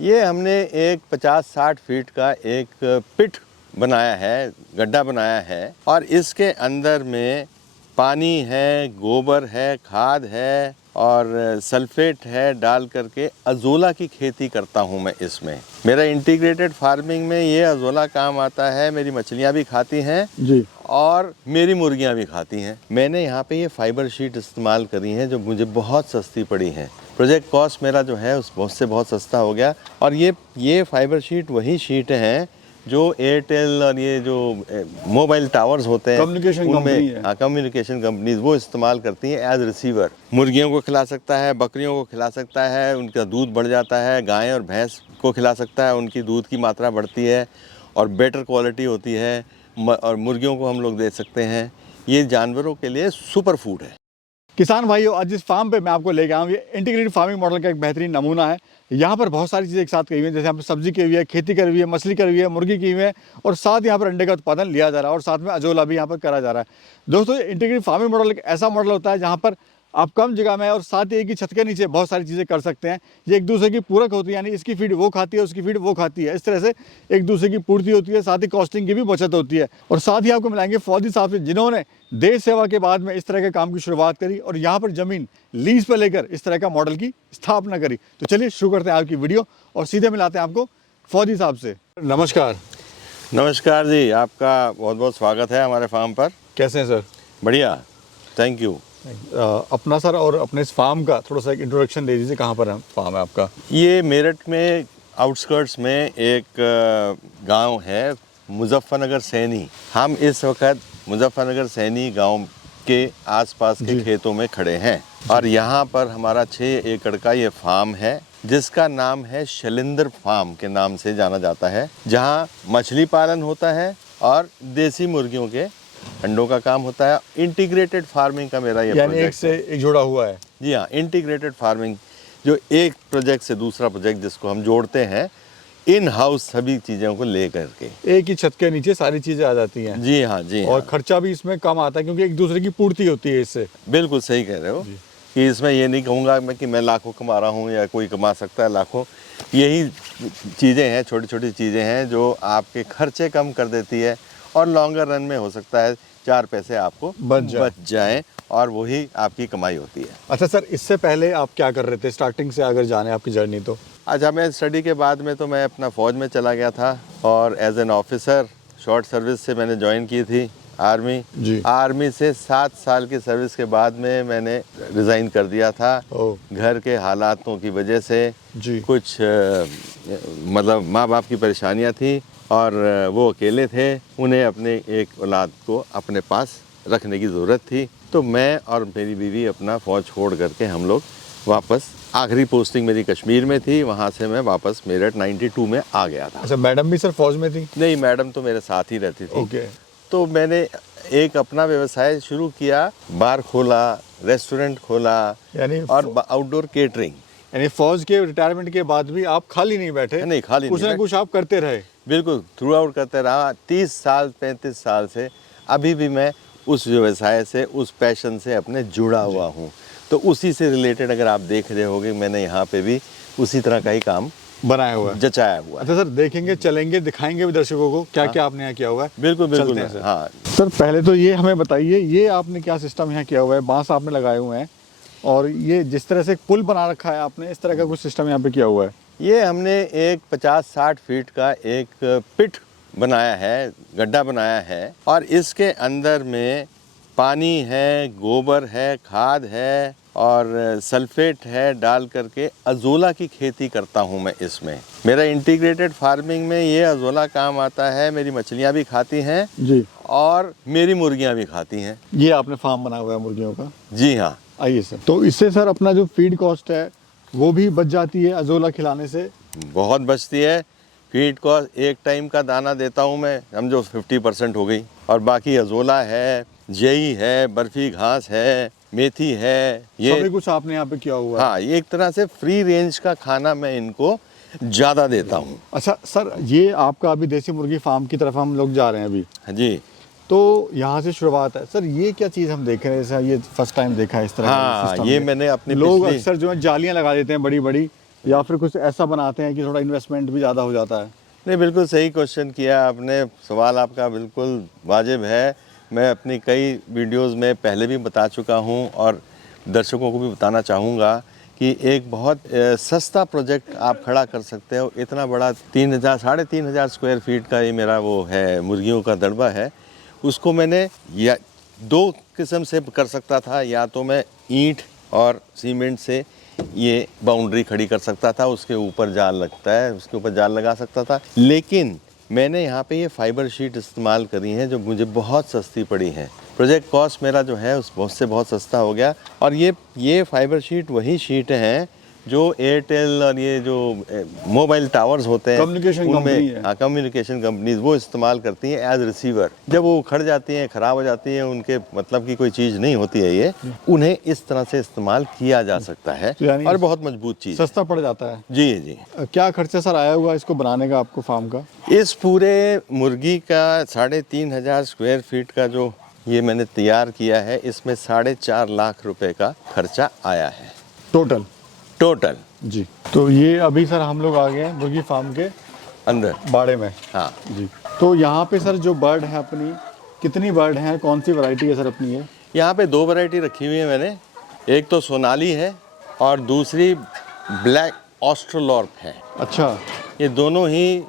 ये हमने एक 50-60 फीट का एक पिट बनाया है, गड्ढा बनाया है और इसके अंदर में पानी है, गोबर है, खाद है और सल्फेट है डाल करके अजोला की खेती करता हूँ मैं इसमें। मेरा इंटीग्रेटेड फार्मिंग में ये अजोला काम आता है। मेरी मछलियाँ भी खाती हैं जी और मेरी मुर्गियाँ भी खाती हैं। मैंने यहाँ पे ये फाइबर शीट इस्तेमाल करी है जो मुझे बहुत सस्ती पड़ी है। प्रोजेक्ट कॉस्ट मेरा जो है उस उससे बहुत सस्ता हो गया। और ये फाइबर शीट वही शीट हैं जो एयरटेल और ये जो मोबाइल टावर्स होते हैं कम्युनिकेशन कंपनी है। हाँ, कम्युनिकेशन कंपनीज वो इस्तेमाल करती हैं एज रिसीवर। मुर्गियों को खिला सकता है, बकरियों को खिला सकता है, उनका दूध बढ़ जाता है, गाय और भैंस को खिला सकता है, उनकी दूध की मात्रा बढ़ती है और बेटर क्वालिटी होती है। और मुर्गियों को हम लोग दे सकते हैं। ये जानवरों के लिए सुपर फूड है। किसान भाइयों, आज जिस फार्म पे मैं आपको ले गया हूँ ये इंटीग्रेटेड फार्मिंग मॉडल का एक बेहतरीन नमूना है। यहाँ पर बहुत सारी चीज़ें एक साथ करी हुई हैं, जैसे यहाँ पर सब्जी की हुई है, खेती करी हुई है, मछली करी हुई है, मुर्गी की हुई है और साथ यहाँ पर अंडे का उत्पादन लिया जा रहा है और साथ में अजोला भी यहाँ पर करा जा रहा है। दोस्तों, इंटीग्रेटेड फार्मिंग मॉडल एक ऐसा मॉडल होता है जहाँ पर आप कम जगह में और साथ ही एक ही छत के नीचे बहुत सारी चीज़ें कर सकते हैं। ये एक दूसरे की पूरक होती है, यानी इसकी फीड वो खाती है, उसकी फीड वो खाती है। इस तरह से एक दूसरे की पूर्ति होती है, साथ ही कॉस्टिंग की भी बचत होती है। और साथ ही आपको मिलाएंगे फौजी साहब से, जिन्होंने देश सेवा के बाद में इस तरह के काम की शुरुआत करी और यहाँ पर ज़मीन लीज पर लेकर इस तरह का मॉडल की स्थापना करी। तो चलिए शुरू करते हैं आपकी वीडियो और सीधे मिलाते हैं आपको फौजी साहब से। नमस्कार। नमस्कार जी, आपका बहुत बहुत स्वागत है हमारे फार्म पर। कैसे हैं सर? बढ़िया, थैंक यू। अपना सर और अपने इस फार्म का थोड़ा सा एक इंट्रोडक्शन दे दीजिए, कहाँ पर है फार्म है आपका? ये मेरठ में आउटस्कर्ट्स में एक गांव है मुजफ्फरनगर सैनी। हम इस वक्त मुजफ्फरनगर सैनी गांव के आसपास के खेतों में खड़े हैं और यहाँ पर हमारा 6 एकड़ का ये फार्म है जिसका नाम है शैलेंद्र फार्म के नाम से जाना जाता है, जहाँ मछली पालन होता है और देसी मुर्गियों के अंडों का काम होता है। इंटीग्रेटेड फार्मिंग का मेरा ये यानी एक से एक जुड़ा हुआ है। जी हाँ, इंटीग्रेटेड फार्मिंग जो एक प्रोजेक्ट से दूसरा प्रोजेक्ट जिसको हम जोड़ते हैं इन हाउस सभी चीज़ों को ले करके। एक ही छत के नीचे सारी चीज़ें आ जाती हैं। जी हाँ, जी और हाँ। खर्चा भी इसमें कम आता है क्योंकि एक दूसरे की पूर्ति होती है इससे। बिल्कुल सही कह रहे हो कि इसमें ये नहीं कहूँगा मैं कि मैं लाखों कमा रहा हूँ या कोई कमा सकता है लाखों। यही चीज़ें हैं, छोटी छोटी चीज़ें हैं जो आपके खर्चे कम कर देती है और लॉन्गर रन में हो सकता है 4 पैसे आपको बच जाएं और वही आपकी कमाई होती है। अच्छा सर, इससे पहले आप क्या कर रहे थे स्टार्टिंग से अगर जाने आपकी जर्नी तो? अच्छा, मैं स्टडी के बाद में तो मैं अपना फ़ौज में चला गया था और as an officer short service से मैंने ज्वाइन की थी आर्मी जी। आर्मी से 7 साल की सर्विस के बाद में मैंने रिज़ाइन कर दिया था। घर के हालातों की वजह से जी। कुछ मतलब माँ बाप की परेशानियाँ थी और वो अकेले थे, उन्हें अपने एक औलाद को अपने पास रखने की ज़रूरत थी। तो मैं और मेरी बीवी अपना फ़ौज छोड़ करके हम लोग वापस, आखिरी पोस्टिंग मेरी कश्मीर में थी, वहाँ से मैं वापस मेरठ 92 में आ गया था। अच्छा, मैडम भी सर फौज में थी? नहीं, मैडम तो मेरे साथ ही रहती थी। ओके। तो मैंने एक अपना व्यवसाय शुरू किया, बार खोला, रेस्टोरेंट खोला यानी और आउटडोर केटरिंग। यानी फौज के रिटायरमेंट के बाद भी आप खाली नहीं बैठे? नहीं, खाली कुछ नहीं ना कुछ आप करते रहे? बिल्कुल, थ्रू आउट करते रहा। 30 साल 35 साल से अभी भी मैं उस व्यवसाय से, उस पैशन से अपने जुड़ा हुआ हूँ। तो उसी से रिलेटेड अगर आप देख रहे होगे, मैंने यहाँ पे भी उसी तरह का ही काम बनाया हुआ है, जचाया हुआ है। अच्छा सर, देखेंगे, चलेंगे, दिखाएंगे भी दर्शकों को क्या क्या आपने यहाँ किया हुआ है। बिल्कुल बिल्कुल। चलते हैं सर। हाँ सर, पहले तो ये हमें बताइए, ये आपने क्या सिस्टम यहाँ किया हुआ है? बांस आपने लगाए हुए हैं और ये जिस तरह से एक पुल बना रखा है आपने, इस तरह का कुछ सिस्टम यहाँ पे किया हुआ है? ये हमने एक 50-60 फीट का एक पिट बनाया है, गड्ढा बनाया है और इसके अंदर में पानी है, गोबर है, खाद है और सल्फेट है डाल करके अजोला की खेती करता हूँ मैं इसमें। मेरा इंटीग्रेटेड फार्मिंग में ये अजोला काम आता है। मेरी मछलियाँ भी खाती हैं जी और मेरी मुर्गियाँ भी खाती हैं। ये आपने फार्म बनाया हुआ है मुर्गियों का? जी हाँ। आइए सर, तो इससे सर अपना जो फीड कॉस्ट है वो भी बच जाती है अजोला खिलाने से? बहुत बचती है। फीड कॉस्ट, एक टाइम का दाना देता हूँ मैं, समझो 50% हो गई और बाकी अजोला है, जेई है, बर्फी घास है, मेथी है, ये सभी कुछ आपने यहाँ पे किया हुआ है? हाँ, ये एक तरह से फ्री रेंज का खाना मैं इनको ज़्यादा देता हूँ। अच्छा सर, ये आपका अभी देसी मुर्गी फार्म की तरफ हम लोग जा रहे हैं अभी, जी। तो यहाँ से शुरुआत है सर। ये क्या चीज़ हम देख रहे हैं सर? ये फर्स्ट टाइम देखा है इस तरह का हाँ, सिस्टम। ये मैंने अपने लोग अक्सर जो है जालियाँ लगा देते हैं बड़ी बड़ी, या फिर कुछ ऐसा बनाते हैं कि थोड़ा इन्वेस्टमेंट भी ज़्यादा हो जाता है? नहीं, बिल्कुल सही क्वेश्चन किया आपने। सवाल आपका बिल्कुल वाजिब है। मैं अपनी कई वीडियोस में पहले भी बता चुका हूं और दर्शकों को भी बताना चाहूँगा कि एक बहुत सस्ता प्रोजेक्ट आप खड़ा कर सकते हो। इतना बड़ा 3,000 स्क्वायर फीट का ये मेरा वो है, मुर्गियों का दड़बा है। उसको मैंने या दो किस्म से कर सकता था, या तो मैं ईंट और सीमेंट से ये बाउंड्री खड़ी कर सकता था, उसके ऊपर जाल लगता है, उसके ऊपर जाल लगा सकता था। लेकिन मैंने यहाँ पे ये फाइबर शीट इस्तेमाल करी है जो मुझे बहुत सस्ती पड़ी है। प्रोजेक्ट कॉस्ट मेरा जो है उस बहुत सस्ता हो गया। और ये फाइबर शीट वही शीट हैं जो एयरटेल और ये जो मोबाइल टावर्स होते हैं, कम्युनिकेशन कंपनी है। हाँ, कम्युनिकेशन कंपनीज वो इस्तेमाल करती हैं एज रिसीवर। जब वो उखड़ जाती हैं, ख़राब हो जाती हैं, उनके मतलब की कोई चीज़ नहीं होती है, ये उन्हें इस तरह से इस्तेमाल किया जा सकता है तो यानी और बहुत मजबूत चीज़। सस्ता पड़ जाता है। जी जी। क्या खर्चा सर आया हुआ इसको बनाने का आपको फार्म का? इस पूरे मुर्गी का 3,500 स्क्वायर फीट का जो ये मैंने तैयार किया है, इसमें 4.5 लाख रुपए का खर्चा आया है टोटल। जी। तो ये अभी सर हम लोग आ गए हैं मुर्गी फार्म के अंदर बाड़े में। हाँ जी। तो यहाँ पे सर जो बर्ड है अपनी, कितनी बर्ड हैं, कौन सी वैरायटी है सर अपनी ये? यहाँ पे 2 वैरायटी रखी हुई है मैंने। एक तो सोनाली है और दूसरी ब्लैक ऑस्ट्रोलॉर्प है। अच्छा। ये दोनों ही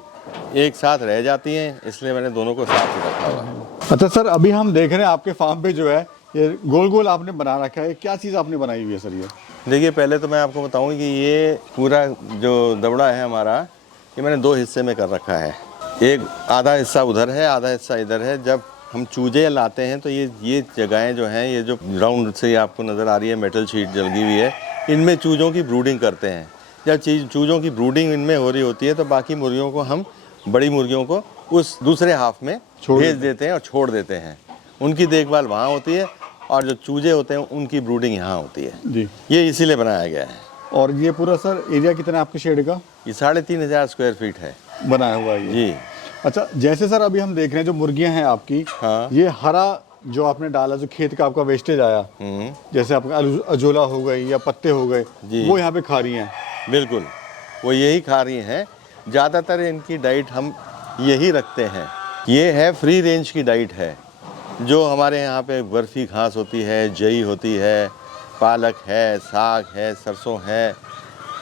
एक साथ रह जाती हैं, इसलिए मैंने दोनों को साथ ही रखा हुआ है। अच्छा सर, अभी हम देख रहे हैं आपके फार्म पे जो है ये गोल गोल आपने बना रखा है। क्या चीज़ आपने बनाई हुई है सर ये? देखिए, पहले तो मैं आपको बताऊं कि ये पूरा जो दबड़ा है हमारा, ये मैंने 2 हिस्से में कर रखा है। एक आधा हिस्सा उधर है, आधा हिस्सा इधर है। जब हम चूजे लाते हैं तो ये जगहें जो हैं, ये जो राउंड से आपको नज़र आ रही है मेटल शीट लगी हुई है, इनमें चूज़ों की ब्रूडिंग करते हैं। जब चूज़ों की ब्रूडिंग इनमें हो रही होती है तो बाकी मुर्गियों को हम, बड़ी मुर्गियों को उस दूसरे हाफ में भेज देते हैं और छोड़ देते हैं। उनकी देखभाल वहाँ होती है और जो चूजे होते हैं उनकी ब्रूडिंग यहाँ होती है जी। ये इसीलिए बनाया गया है। और ये पूरा सर एरिया कितना है आपके शेड का? ये 3,500 स्क्वायर फीट है बनाया हुआ है ये। जी। अच्छा, जैसे सर अभी हम देख रहे हैं जो मुर्गियां हैं आपकी, हाँ। ये हरा जो आपने डाला, जो खेत का आपका वेस्टेज आया, जैसे आपका अजोला हो गई या पत्ते हो गए, वो यहाँ पे खा रही हैं। बिल्कुल, वो यही खा रही हैं। ज़्यादातर इनकी डाइट हम यही रखते हैं। ये है फ्री रेंज की डाइट है। जो हमारे यहाँ पे बर्फ़ी घास होती है, जई होती है, पालक है, साग है, सरसों है,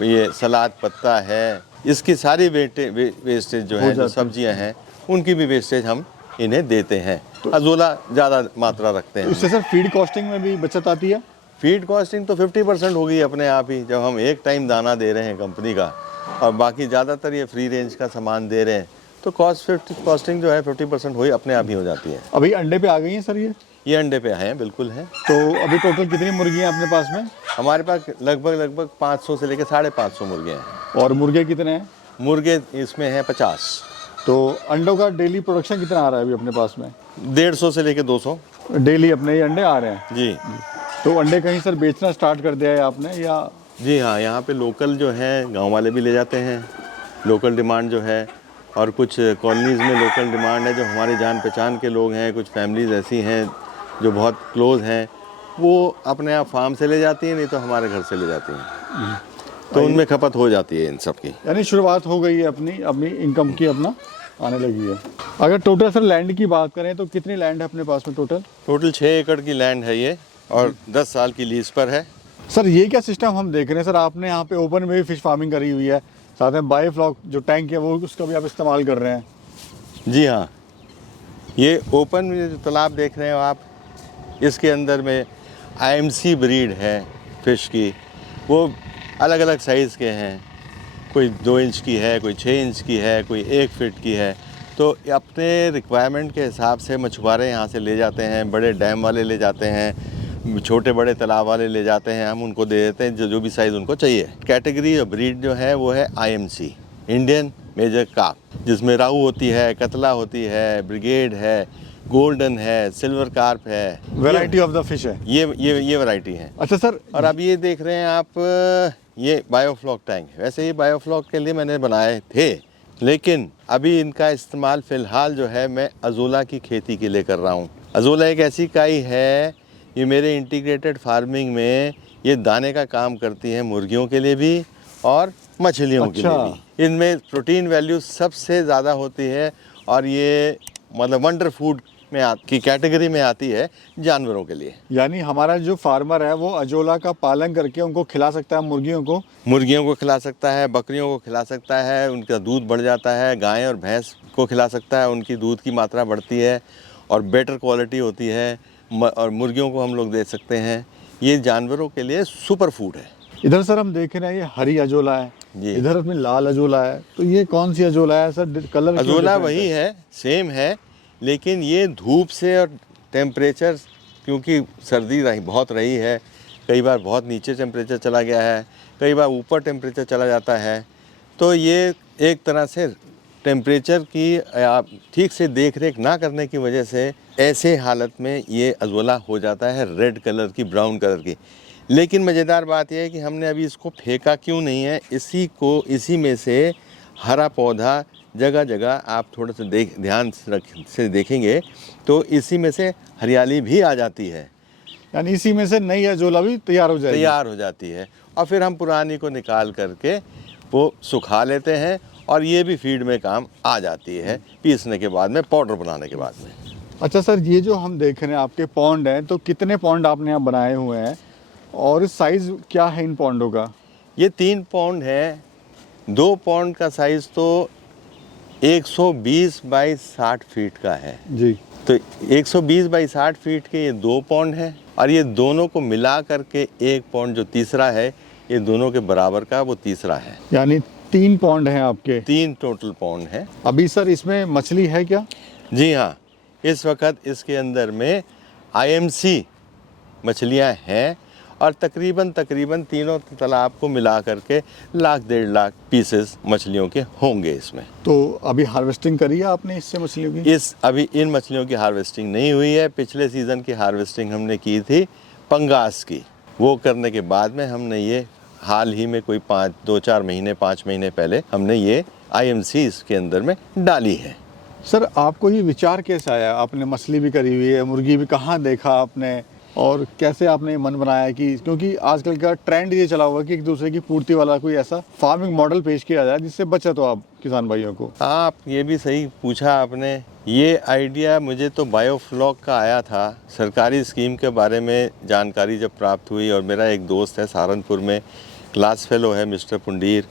ये सलाद पत्ता है, इसकी सारी वेस्टेज जो है, जो सब्जियाँ हैं, उनकी भी वेस्टेज हम इन्हें देते हैं। अजोला ज़्यादा मात्रा रखते हैं। इससे सर फीड कॉस्टिंग में भी बचत आती है? फीड कॉस्टिंग तो 50% होगी अपने आप ही, जब हम एक टाइम दाना दे रहे हैं कंपनी का और बाकी ज़्यादातर ये फ्री रेंज का सामान दे रहे हैं, तो कॉस्टिंग जो है 50% हुई अपने आप ही हो जाती है। अभी अंडे पे आ गई हैं सर ये अंडे पे हैं, बिल्कुल हैं। तो अभी टोटल कितनी मुर्गियाँ अपने पास में? हमारे पास लगभग 500 से लेकर 550 मुर्गे हैं। और मुर्गे कितने हैं? मुर्गे इसमें हैं 50। तो अंडों का डेली प्रोडक्शन कितना आ रहा है अभी अपने पास में? 150 से लेकर 200 डेली अपने ये अंडे आ रहे हैं जी। तो अंडे कहीं सर बेचना स्टार्ट कर दिया है आपने या? जी हाँ, यहाँ पे लोकल जो है गांव वाले भी ले जाते हैं, लोकल डिमांड जो है, और कुछ कॉलोनीज़ में लोकल डिमांड है। जो हमारे जान पहचान के लोग हैं, कुछ फैमिलीज़ ऐसी हैं जो बहुत क्लोज हैं, वो अपने आप फार्म से ले जाती हैं, नहीं तो हमारे घर से ले जाती हैं। तो उनमें खपत हो जाती है इन सब की। यानी शुरुआत हो गई है अपनी इनकम की, अपना आने लगी है। अगर टोटल सर लैंड की बात करें तो कितनी लैंड है अपने पास में टोटल? 6 एकड़ की लैंड है ये और 10 साल की लीज पर है। सर ये क्या सिस्टम हम देख रहे हैं सर, आपने यहाँ पे ओपन में भी फिश फार्मिंग करी हुई है, साथ में बायोफ्लॉक जो टैंक है वो उसका भी आप इस्तेमाल कर रहे हैं? जी हाँ, ये ओपन में जो तालाब देख रहे हो आप, इसके अंदर में IMC ब्रीड है फ़िश की। वो अलग अलग साइज़ के हैं, कोई 2 इंच की है, कोई 6 इंच की है, कोई 1 फीट की है। तो अपने रिक्वायरमेंट के हिसाब से मछुआरे यहाँ से ले जाते हैं, बड़े डैम वाले ले जाते हैं, छोटे बड़े तालाब वाले ले जाते हैं, हम उनको दे देते हैं जो भी साइज़ उनको चाहिए। कैटेगरी और ब्रीड जो है वो है IMC, इंडियन मेजर कार्प, जिसमें राहू होती है, कतला होती है, ब्रिगेड है, गोल्डन है, सिल्वर कार्प है। वैरायटी ऑफ द फिश है ये वैरायटी है। अच्छा सर, और अब ये देख रहे हैं आप, ये बायोफ्लॉक टैंक है। वैसे ये बायोफ्लॉक के लिए मैंने बनाए थे, लेकिन अभी इनका इस्तेमाल फ़िलहाल जो है मैं अजोला की खेती के लिए कर रहा हूँ। अजोला एक ऐसी इकाई है, ये मेरे इंटीग्रेटेड फार्मिंग में ये दाने का काम करती है, मुर्गियों के लिए भी और मछलियों के लिए अच्छा। भी। इनमें प्रोटीन वैल्यू सबसे ज़्यादा होती है और ये मतलब वंडर फूड में की कैटेगरी में आती है जानवरों के लिए। यानी हमारा जो फार्मर है वो अजोला का पालन करके उनको खिला सकता है मुर्गियों को। मुर्गियों को खिला सकता है, बकरियों को खिला सकता है, उनका दूध बढ़ जाता है, गाय और भैंस को खिला सकता है, उनकी दूध की मात्रा बढ़ती है और बेटर क्वालिटी होती है। और मुर्गियों को हम लोग दे सकते हैं। ये जानवरों के लिए सुपर फूड है। इधर सर हम देख रहे हैं ये हरी अजोला है, जी। इधर अपनी लाल अजोला है, तो ये कौन सी अजोला है सर? कलर क्यों अजोला different वही है, सेम है, लेकिन ये धूप से और टेम्परेचर, क्योंकि सर्दी बहुत रही है, कई बार बहुत नीचे टेम्परेचर चला गया है, कई बार ऊपर टेम्परेचर चला जाता है, तो ये एक तरह से टेम्परेचर की आप ठीक से देख रेख ना करने की वजह से ऐसे हालत में ये अजोला हो जाता है रेड कलर की, ब्राउन कलर की। लेकिन मज़ेदार बात यह है कि हमने अभी इसको फेंका क्यों नहीं है, इसी में से हरा पौधा जगह जगह आप थोड़ा सा ध्यान से देखेंगे तो इसी में से हरियाली भी आ जाती है, यानी इसी में से नई अजोला भी तैयार हो जाएगी। तैयार हो जाती है। और फिर हम पुरानी को निकाल करके वो सुखा लेते हैं और ये भी फीड में काम आ जाती है पीसने के बाद में, पाउडर बनाने के बाद में। अच्छा सर, ये जो हम देख रहे हैं आपके पॉन्ड हैं, तो कितने पॉन्ड आपने यहाँ बनाए हुए हैं और साइज़ क्या है इन पॉन्डों का? ये 3 पॉन्ड है। 2 पॉन्ड का साइज़ तो 120 बाई 60 फीट का है जी। तो 120 बाई 60 फीट के ये 2 पॉन्ड हैं और ये दोनों को मिला करके 1 पॉन्ड जो तीसरा है, ये दोनों के बराबर का वो तीसरा है। यानी 3 पॉन्ड हैं आपके। 3 टोटल पॉन्ड है। अभी सर इसमें मछली है क्या? जी हाँ, इस वक्त इसके अंदर में IMC मछलियाँ हैं और तकरीबन तीनों तालाब को मिला करके 1.5 लाख पीसेस मछलियों के होंगे इसमें। तो अभी हार्वेस्टिंग करी है आपने इससे मछलियों की? अभी इन मछलियों की हार्वेस्टिंग नहीं हुई है। पिछले सीज़न की हार्वेस्टिंग हमने की थी पंगास की। वो करने के बाद में हमने ये हाल ही में कोई 5 महीने पहले हमने ये IMC इसके अंदर में डाली है। सर आपको ये विचार कैसे आया? आपने मछली भी करी हुई है, मुर्गी भी, कहाँ देखा आपने और कैसे आपने ये मन बनाया कि, क्योंकि आजकल का ट्रेंड ये चला हुआ है कि एक दूसरे की पूर्ति वाला कोई ऐसा फार्मिंग मॉडल पेश किया जाए जिससे बचत हो आप किसान भाइयों को। आप ये भी सही पूछा आपने। ये आइडिया मुझे तो बायोफ्लॉक का आया था। सरकारी स्कीम के बारे में जानकारी जब प्राप्त हुई और मेरा एक दोस्त है सहारनपुर में, क्लास फेलो है मिस्टर पुंडीर,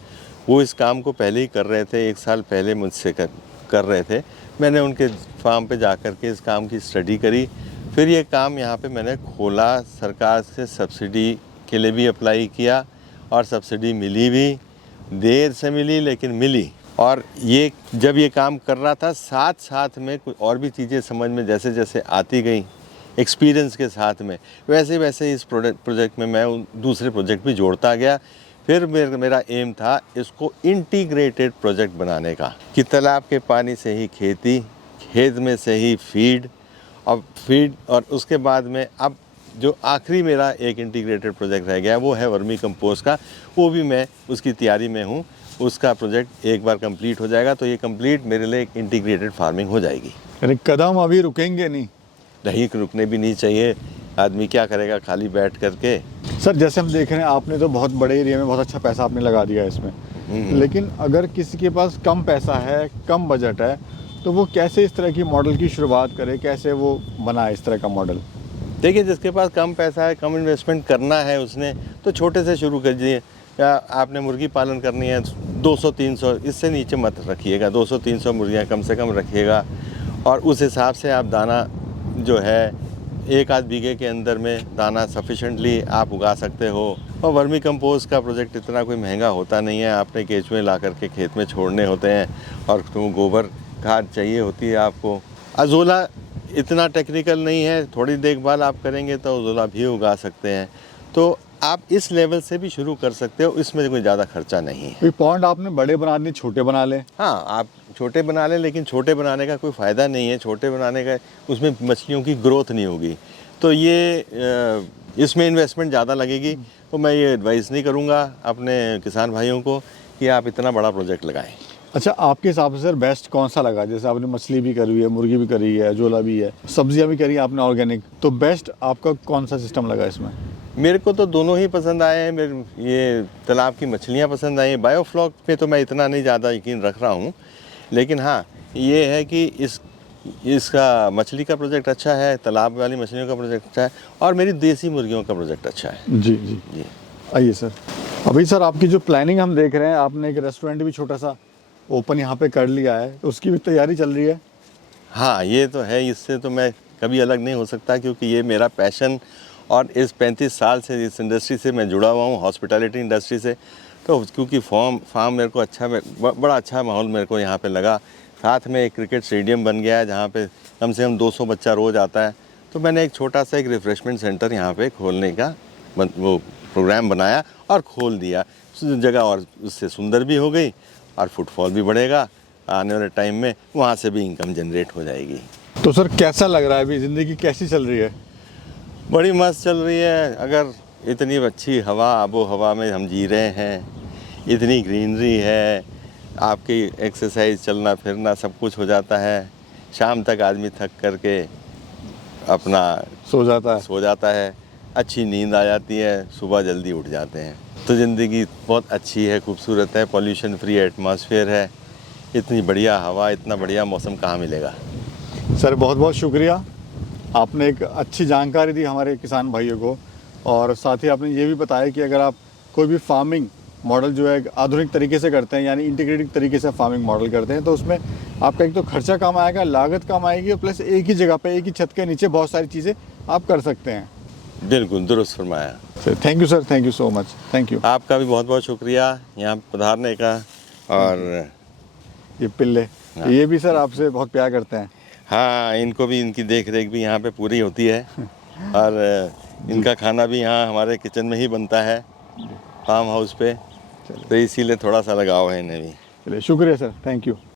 वो इस काम को पहले ही कर रहे थे, 1 साल पहले मुझसे कर रहे थे। मैंने उनके फार्म पे जा कर के इस काम की स्टडी करी। फिर ये काम यहाँ पे मैंने खोला, सरकार से सब्सिडी के लिए भी अप्लाई किया और सब्सिडी मिली भी, देर से मिली लेकिन मिली। और ये जब ये काम कर रहा था साथ साथ में कुछ और भी चीज़ें समझ में जैसे जैसे आती गई एक्सपीरियंस के साथ में, वैसे वैसे इस प्रोजेक्ट में मैं दूसरे प्रोजेक्ट भी जोड़ता गया। फिर मेरा एम था इसको इंटीग्रेटेड प्रोजेक्ट बनाने का, कि तालाब के पानी से ही खेती, खेत में से ही फीड और उसके बाद में अब जो आखिरी मेरा एक इंटीग्रेटेड प्रोजेक्ट रह गया वो है वर्मी कंपोस्ट का। वो भी मैं उसकी तैयारी में हूँ। उसका प्रोजेक्ट एक बार कंप्लीट हो जाएगा तो ये कंप्लीट मेरे लिए एक इंटीग्रेटेड फार्मिंग हो जाएगी। यानी कदम अभी रुकेंगे नहीं? नहीं, रुकने भी नहीं चाहिए। आदमी क्या करेगा खाली बैठ करके। सर जैसे हम देख रहे हैं आपने तो बहुत बड़े एरिया में बहुत अच्छा पैसा आपने लगा दिया है इसमें, लेकिन अगर किसी के पास कम पैसा है, कम बजट है, तो वो कैसे इस तरह की मॉडल की शुरुआत करे, कैसे वो बनाए इस तरह का मॉडल? देखिए, जिसके पास कम पैसा है, कम इन्वेस्टमेंट करना है उसने, तो छोटे से शुरू कर दीजिए। या आपने मुर्गी पालन करनी है 200-300, इससे नीचे मत रखिएगा, 200-300 मुर्गियाँ कम से कम रखिएगा और उस हिसाब से आप दाना जो है 1-8 बीघे के अंदर में दाना सफिशेंटली आप उगा सकते हो। और वर्मी कंपोस्ट का प्रोजेक्ट इतना कोई महंगा होता नहीं है। आपने केचुए ला करके खेत में छोड़ने होते हैं और तो गोबर खाद चाहिए होती है आपको। अजोला इतना टेक्निकल नहीं है, थोड़ी देखभाल आप करेंगे तो अजोला भी उगा सकते हैं। तो आप इस लेवल से भी शुरू कर सकते हो, इसमें कोई ज़्यादा खर्चा नहीं है। पॉन्ड आपने बड़े बना दिए, छोटे बना ले? हाँ, आप छोटे बना लें, लेकिन छोटे बनाने का कोई फ़ायदा नहीं है। छोटे बनाने का उसमें मछलियों की ग्रोथ नहीं होगी, तो ये इसमें इन्वेस्टमेंट ज़्यादा लगेगी। तो मैं ये एडवाइस नहीं करूँगा अपने किसान भाइयों को कि आप इतना बड़ा प्रोजेक्ट लगाएं। अच्छा, आपके हिसाब से सर बेस्ट कौन सा लगा? जैसे आपने मछली भी करी हुई है, मुर्गी भी करी है, अजोला भी है, सब्जियां भी करी आपने ऑर्गेनिक, तो बेस्ट आपका कौन सा सिस्टम लगा इसमें? मेरे को तो दोनों ही पसंद आए हैं। मेरे ये तालाब की मछलियाँ पसंद आई हैं। बायोफ्लॉक पे तो मैं इतना नहीं ज़्यादा यकीन रख रहा हूँ, लेकिन हाँ ये है कि इसका मछली का प्रोजेक्ट अच्छा है, तालाब वाली मछलियों का प्रोजेक्ट अच्छा है, और मेरी देसी मुर्गियों का प्रोजेक्ट अच्छा है। जी जी जी। आइए सर। अभी सर आपकी जो प्लानिंग हम देख रहे हैं, आपने एक रेस्टोरेंट भी छोटा सा ओपन यहाँ पे कर लिया है, तो उसकी भी तैयारी चल रही है। हाँ ये तो है, इससे तो मैं कभी अलग नहीं हो सकता, क्योंकि ये मेरा पैशन, और इस 35 साल से इस इंडस्ट्री से मैं जुड़ा हुआ हूँ, हॉस्पिटैलिटी इंडस्ट्री से। तो क्योंकि फार्म मेरे को अच्छा, बड़ा अच्छा माहौल मेरे को यहाँ पे लगा। साथ में एक क्रिकेट स्टेडियम बन गया है जहाँ पे कम से कम 200 बच्चा रोज़ आता है। तो मैंने एक छोटा सा एक रिफ़्रेशमेंट सेंटर यहाँ पे खोलने का वो प्रोग्राम बनाया और खोल दिया। जगह और उससे सुंदर भी हो गई और फुटफॉल भी बढ़ेगा। आने वाले टाइम में वहाँ से भी इनकम जनरेट हो जाएगी। तो सर कैसा लग रहा है, अभी ज़िंदगी कैसी चल रही है? बड़ी मस्त चल रही है। अगर इतनी अच्छी हवा, आबो हवा में हम जी रहे हैं, इतनी ग्रीनरी है, आपकी एक्सरसाइज, चलना फिरना सब कुछ हो जाता है। शाम तक आदमी थक करके अपना सो जाता है। अच्छी नींद आ जाती है, सुबह जल्दी उठ जाते हैं। तो ज़िंदगी बहुत अच्छी है, खूबसूरत है, पॉल्यूशन फ्री एटमॉस्फेयर है। इतनी बढ़िया हवा, इतना बढ़िया मौसम कहाँ मिलेगा। सर बहुत बहुत शुक्रिया, आपने एक अच्छी जानकारी दी हमारे किसान भाइयों को, और साथ ही आपने ये भी बताया कि अगर आप कोई भी फार्मिंग मॉडल जो है आधुनिक तरीके से करते हैं, यानी इंटीग्रेटेड तरीके से फार्मिंग मॉडल करते हैं, तो उसमें आपका एक तो खर्चा कम आएगा, लागत कम आएगी, और प्लस एक ही जगह पे, एक ही छत के नीचे बहुत सारी चीज़ें आप कर सकते हैं। बिल्कुल दुरुस्त फरमाया sir thank you sir, thank you so much, thank you. आपका भी बहुत बहुत शुक्रिया यहाँ पधारने का। और ये पिल्ले, ये भी सर आपसे बहुत प्यार करते हैं। हाँ, इनको भी, इनकी देख रेख भी यहाँ पे पूरी होती है, और इनका खाना भी यहाँ हमारे किचन में ही बनता है, फार्म हाउस पे। तो इसीलिए थोड़ा सा लगाव है इन्हें भी। चलिए शुक्रिया सर, थैंक यू।